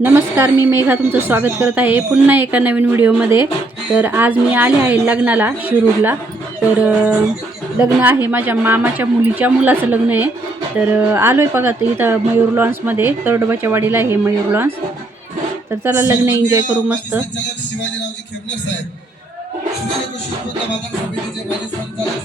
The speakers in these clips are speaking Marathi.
नमस्कार, मी मेघा तुमचं स्वागत करत आहे पुन्हा एका नवीन व्हिडिओमध्ये। तर आज मी आले आहे लग्नाला शिरूरला। तर लग्न आहे माझ्या मामाच्या मुलीच्या मुलाचं लग्न आहे। तर आलोय बघा इथं मयूर लॉन्समध्ये तरडोबाच्या वाडीला आहे मयूर लॉन्स। तर चला लग्न एन्जॉय करू मस्त। शिवाजीरावजी खेमनर साहेब कृषी उत्पन्न बाजार समितीचे माजी संचालक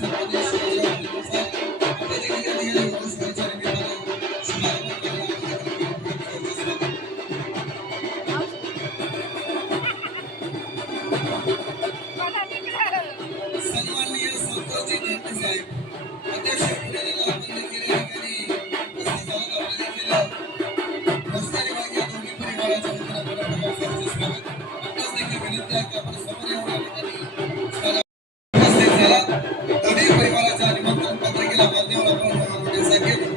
सन्माननीय संतोषजी धोंडे साहेब अध्यक्ष दोन्ही परिवाराच्या निमंत्रण पत्रिकेला मान्यवर आपण सांगितलं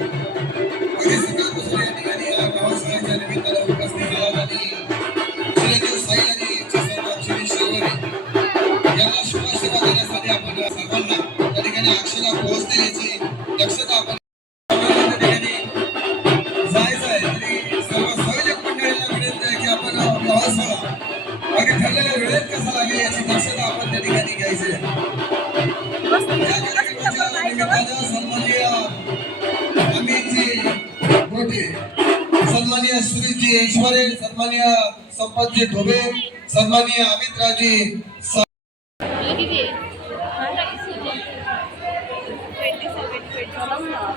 अगदी सकाळपासून या ठिकाणी गावासोहळ्याच्या निमित्तानं उपस्थित झाला आणि श्रीदेव साई आणि श्री शिवरी यांना शुभाशीर्वाद देण्यासाठी आपण सर्वांना त्या ठिकाणी अक्षरा पोहोचतील याची दक्षता आपण जायचं आहे आणि सर्व संयोजक मंडळींना विनंती आहे की आपण गावासोहळा अगदी ठरलेल्या वेळेत कसा लागेल याची दक्षता आपण त्या ठिकाणी घ्यायची आहे। सन्माननीय सुरेशजी ईश्वरे, सन्माननीय संपतजी ढोबे, सन्माननीय अमितराजी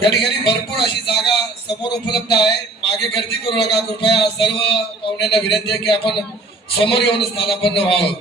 या ठिकाणी भरपूर अशी जागा समोर उपलब्ध आहे। मागे गर्दी करू नका कृपया। सर्व पाहुण्यांना विनंती आहे की आपण समोर येऊन स्थानापन्न व्हावं।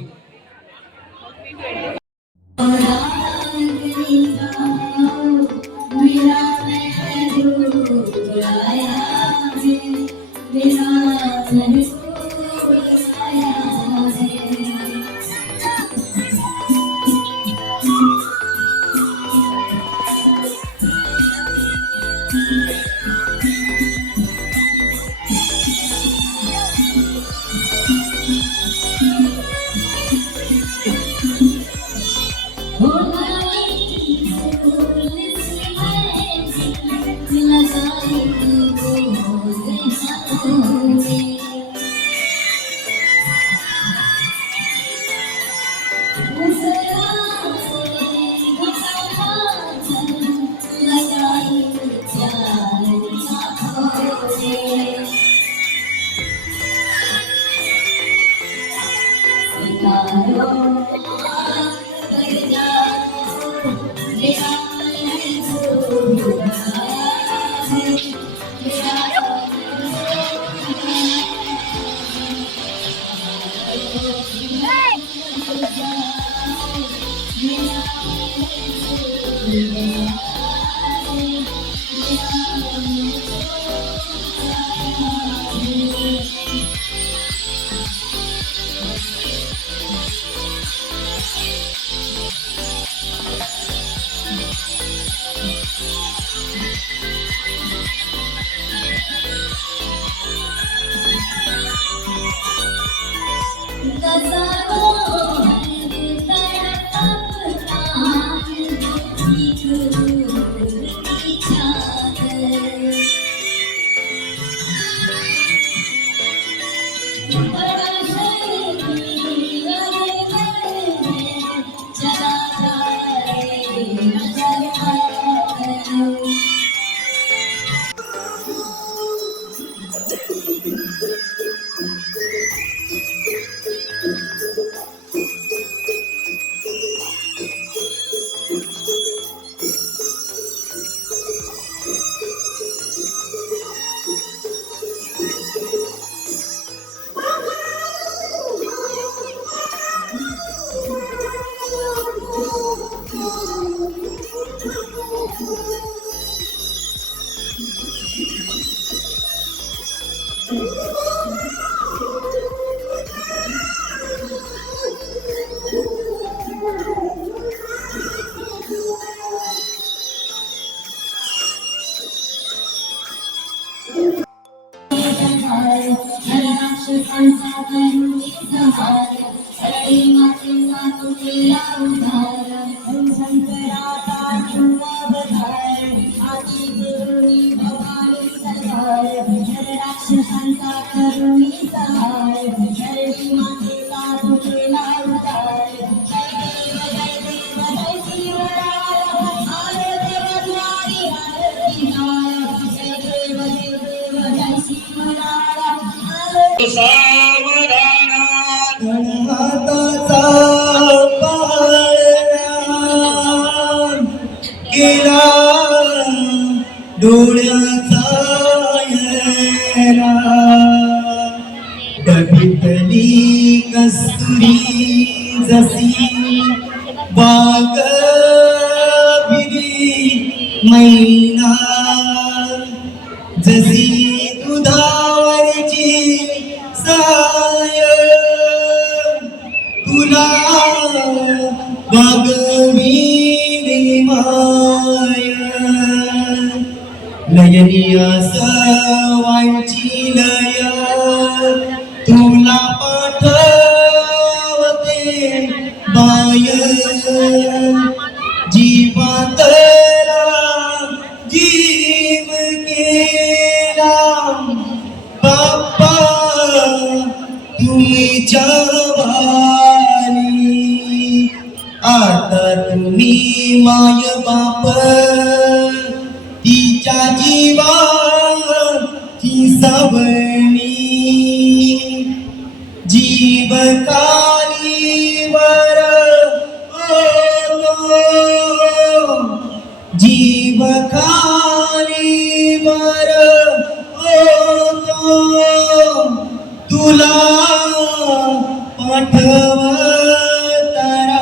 राक्षसांचा करुणी सावधान हाताचा पाळणा गेला डोळ्याचा येरा डबीतली कस्तुरी जशी बागविली मैना जशी दुधावरची साय तुला बागविली माय नयनिया सवांची लय तुला पाठवते बाय जीवातला जीव केला बाप्पा तुमच्या वाणी आता तुम्ही माय बाप तिच्या जीवाची सवणी जीव कालीवर जीव खालीवर तुला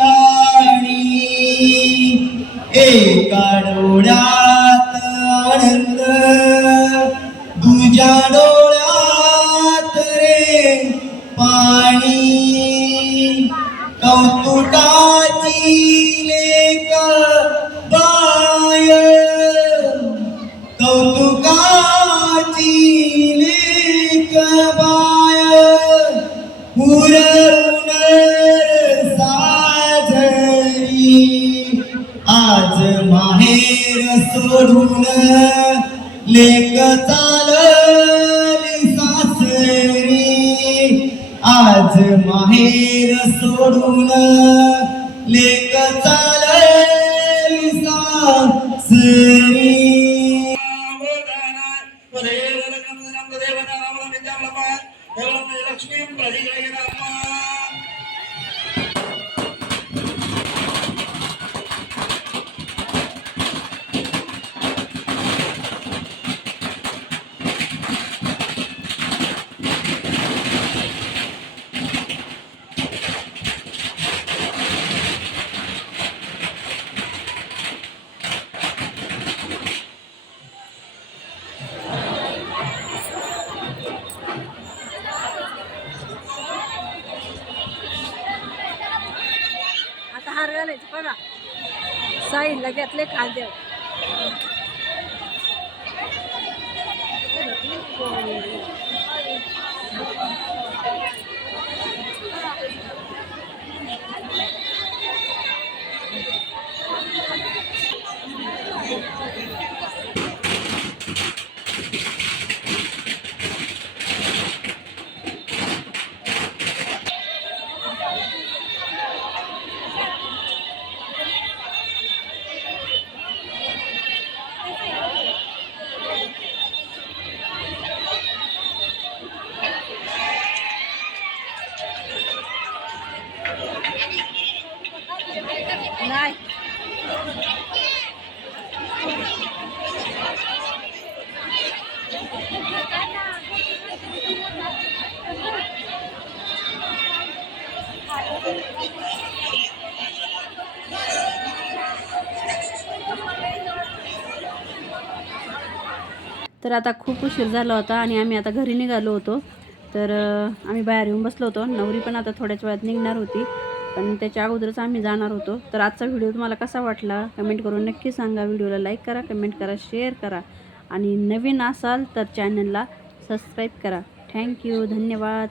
पाठवतराणी एका डोळ्यात आनंद दुजा डोळ्यात रे पाणी कौतुकाची लेक बाय कौतुकाची लेक बाय पुरवून साजरी आज माहेर सोडून लेक चालली सासरी आज माहेर सोडून लेक चालली सासरी लक्ष्मी हार घालायचं बघा साईडला घेतले खाद्य नाही तर आता खूप उशीर झाला होता आणि आम्ही आता घरी निघालो होतो. तर आम्ही बाहेर येऊन बसलो होतो. नवरी पण आता थोड्याच वेळात निघणार होती, पण त्याच्या अगोदरच आम्ही जाणार होतो. तर आजचा व्हिडिओ तुम्हाला कसा वाटला कमेंट करून नक्की सांगा. व्हिडिओला लाईक करा, कमेंट करा, शेअर करा आणि नवीन असाल तर चॅनलला सबस्क्राईब करा. थँक्यू, धन्यवाद.